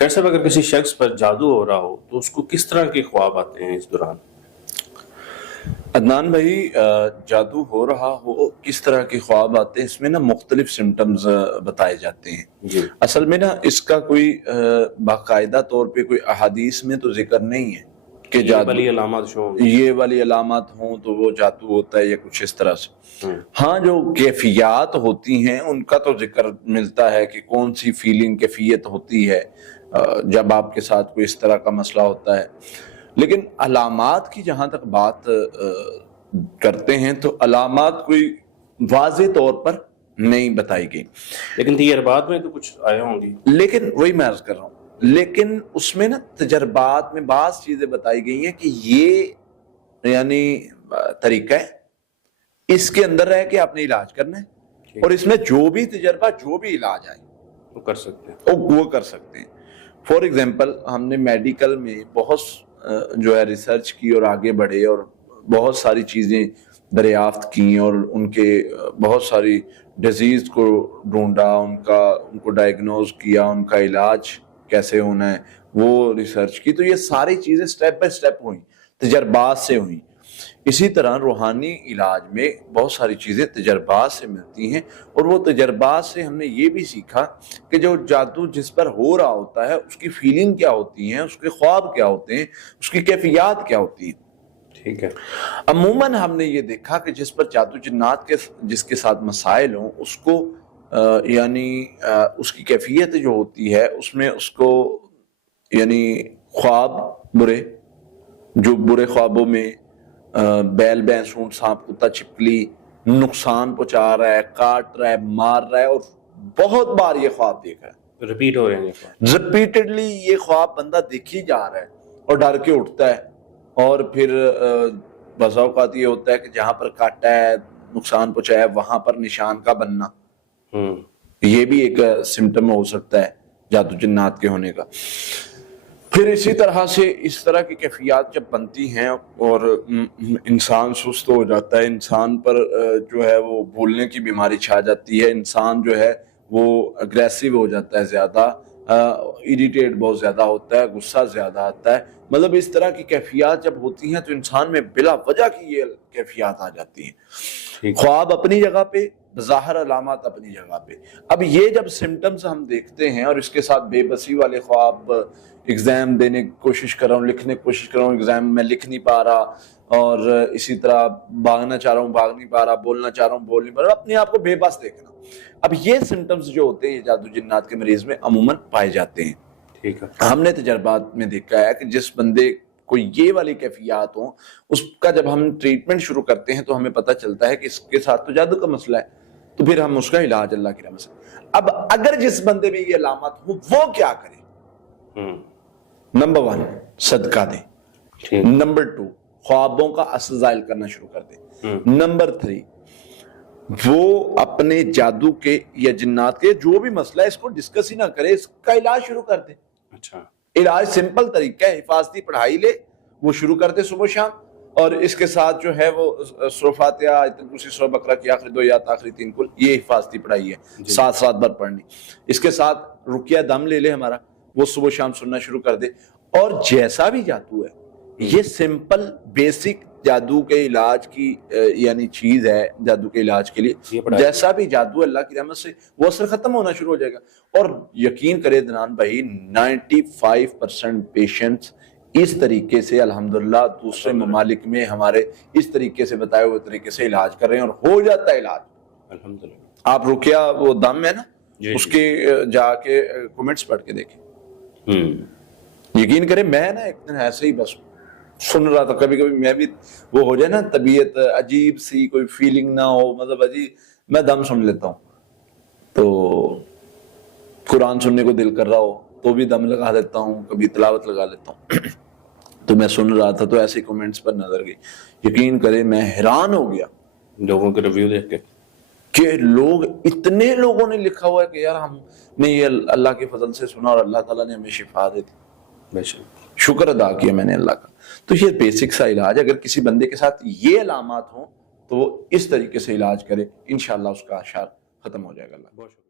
Doctor صاحب اگر کسی شخص پر جادو ہو رہا ہو تو اس کو کس طرح کے خواب آتے ہیں اس دوران؟ عدنان بھائی، جادو ہو رہا ہو کس طرح کے خواب آتے ہیں، اس میں نا مختلف سمٹمز بتائے جاتے ہیں جی اصل میں نا اس کا کوئی باقاعدہ طور پہ کوئی احادیث میں تو ذکر نہیں ہے کہ یہ جادو والی علامات شو یہ والی علامات ہوں تو وہ جادو ہوتا ہے یا کچھ اس طرح سے۔ ہاں، جو کیفیات ہوتی ہیں ان کا تو ذکر ملتا ہے کہ کون سی فیلنگ کیفیت ہوتی ہے جب آپ کے ساتھ کوئی اس طرح کا مسئلہ ہوتا ہے، لیکن علامات کی جہاں تک بات کرتے ہیں تو علامات کوئی واضح طور پر نہیں بتائی گئی، لیکن تجربات میں تو کچھ آئے ہوں گی۔ لیکن وہی میں عرض کر رہا ہوں، لیکن اس میں نا تجربات میں بعض چیزیں بتائی گئی ہیں کہ یہ یعنی طریقہ ہے، اس کے اندر رہ کے آپ نے علاج کرنا ہے اور اس میں جو بھی تجربہ جو بھی علاج آئے وہ کر سکتے ہیں، وہ کر سکتے ہیں۔ فار ایگزامپل ہم نے میڈیکل میں بہت جو ہے ریسرچ کی اور آگے بڑھے اور بہت ساری چیزیں دریافت کی اور ان کے بہت ساری ڈیزیز کو ڈھونڈا، ان کو ڈائیگنوز کیا، ان کا علاج کیسے ہونا ہے وہ ریسرچ کی، تو یہ ساری چیزیں سٹیپ بائی سٹیپ ہوئیں، تجربات سے ہوئیں۔ اسی طرح روحانی علاج میں بہت ساری چیزیں تجربات سے ملتی ہیں، اور وہ تجربات سے ہم نے یہ بھی سیکھا کہ جو جادو جس پر ہو رہا ہوتا ہے اس کی فیلنگ کیا ہوتی ہیں، اس کے خواب کیا ہوتے ہیں، اس کی کیفیات کیا ہوتی ہیں۔ ٹھیک ہے۔ عموماً ہم نے یہ دیکھا کہ جس پر جادو جنات کے جس کے ساتھ مسائل ہوں اس کو یعنی اس کی کیفیت جو ہوتی ہے اس میں اس کو یعنی خواب برے، جو برے خوابوں میں بیل بینس اونٹ سانپ کتا چھپکلی نقصان پہنچا رہا ہے، کاٹ رہا ہے، مار رہا ہے، اور بہت بار یہ خواب دیکھا ہے، ریپیٹ ہو رہے ہیں یہ خواب، ریپیٹڈلی یہ خواب بندہ دیکھی جا رہا ہے اور ڈر کے اٹھتا ہے، اور پھر بعض اوقات یہ ہوتا ہے کہ جہاں پر کاٹا ہے، نقصان پہنچایا ہے، وہاں پر نشان کا بننا، یہ بھی ایک سمٹم ہو سکتا ہے جادو جنات کے ہونے کا۔ پھر اسی طرح سے اس طرح کی کیفیات جب بنتی ہیں اور انسان سست ہو جاتا ہے، انسان پر جو ہے وہ بھولنے کی بیماری چھا جاتی ہے، انسان جو ہے وہ اگریسو ہو جاتا ہے، زیادہ ایریٹیٹ بہت زیادہ ہوتا ہے، غصہ زیادہ آتا ہے، مطلب اس طرح کی کیفیات جب ہوتی ہیں تو انسان میں بلا وجہ کی یہ کیفیات آ جاتی ہیں۔ خواب اپنی جگہ پہ، بظاہر علامات اپنی جگہ پہ۔ اب یہ جب سمٹمز ہم دیکھتے ہیں اور اس کے ساتھ بے بسی والے خواب، ایگزام دینے کی کوشش کر رہا ہوں، لکھنے کی کوشش کر رہا ہوں، ایگزام میں لکھ نہیں پا رہا، اور اسی طرح بھاگنا چاہ رہا ہوں بھاگ نہیں پا رہا، بولنا چاہ رہا ہوں بول نہیں پا رہا، اپنے آپ کو بے بس دیکھنا، اب یہ سمٹمز جو ہوتے ہیں یہ جادو جنات کے مریض میں عموماً پائے جاتے ہیں۔ ٹھیک ہے۔ ہم نے تجربات میں دیکھا ہے کہ جس بندے کو یہ والی کیفیات ہوں اس کا جب ہم ٹریٹمنٹ شروع کرتے ہیں تو ہمیں پتہ چلتا ہے کہ اس کے ساتھ تو جادو کا مسئلہ ہے، تو پھر ہم اس کا علاج اللہ کی رحمت سے۔ اب اگر جس بندے میں یہ علامات ہوں وہ کیا کرے؟ نمبر 1 صدقہ دیں، نمبر 2 خوابوں کا اثر ظاہر کرنا شروع کر دیں، نمبر 3 وہ اپنے جادو کے یا جنات کے جو بھی مسئلہ ہے اس کو ڈسکس ہی نہ کرے، اس کا علاج شروع کر دیں۔ اچھا، علاج سمپل طریقہ ہے، حفاظتی پڑھائی لے، وہ شروع کر دے صبح شام، اور اس کے ساتھ جو ہے وہ سورہ فاتحہ، آیت الکرسی، سورہ بقرہ کی آخری 2 آیات، آخری 3 کل، یہ حفاظتی پڑھائی ہے، 7 بار پڑھنی۔ اس کے ساتھ رقیہ دم لے لے ہمارا، وہ صبح شام سننا شروع کر دے، اور جیسا بھی جادو ہے یہ سمپل بیسک جادو کے علاج کی یعنی چیز ہے، جادو کے علاج کے لیے جیسا بھی جادو اللہ کی رحمت سے وہ اثر ختم ہونا شروع ہو جائے گا۔ اور یقین کرے عدنان بھائی 95% پیشنٹس اس طریقے سے الحمدللہ دوسرے ممالک میں ہمارے اس طریقے سے بتائے ہوئے طریقے سے علاج کر رہے ہیں، اور ہو جاتا ہے علاج الحمدللہ۔ آپ رقیہ وہ دم ہے نا اس کے جا کے کمنٹس پڑھ کے دیکھیں، یقین کریں میں نا ایک دن ایسے ہی بس سن رہا تھا، کبھی کبھی میں بھی وہ ہو جائے نا طبیعت عجیب سی کوئی فیلنگ نہ ہو، مطلب عجیب، میں دم سن لیتا ہوں، تو قرآن سننے کو دل کر رہا ہو تو بھی دم لگا دیتا ہوں، کبھی تلاوت لگا لیتا ہوں، تو میں سن رہا تھا تو ایسے کمنٹس پر نظر گئی، یقین کریں میں حیران ہو گیا لوگوں کے ریویو دیکھ کے کہ لوگ اتنے لوگوں نے لکھا ہوا ہے کہ یار ہم نے یہ اللہ کے فضل سے سنا اور اللہ تعالیٰ نے ہمیں شفا دے دی، بے شک شکر ادا کیا میں نے اللہ کا۔ تو یہ بیسک سا علاج، اگر کسی بندے کے ساتھ یہ علامات ہوں تو وہ اس طریقے سے علاج کرے، انشاءاللہ اس کا اشار ختم ہو جائے گا۔ اللہ بہت شکریہ۔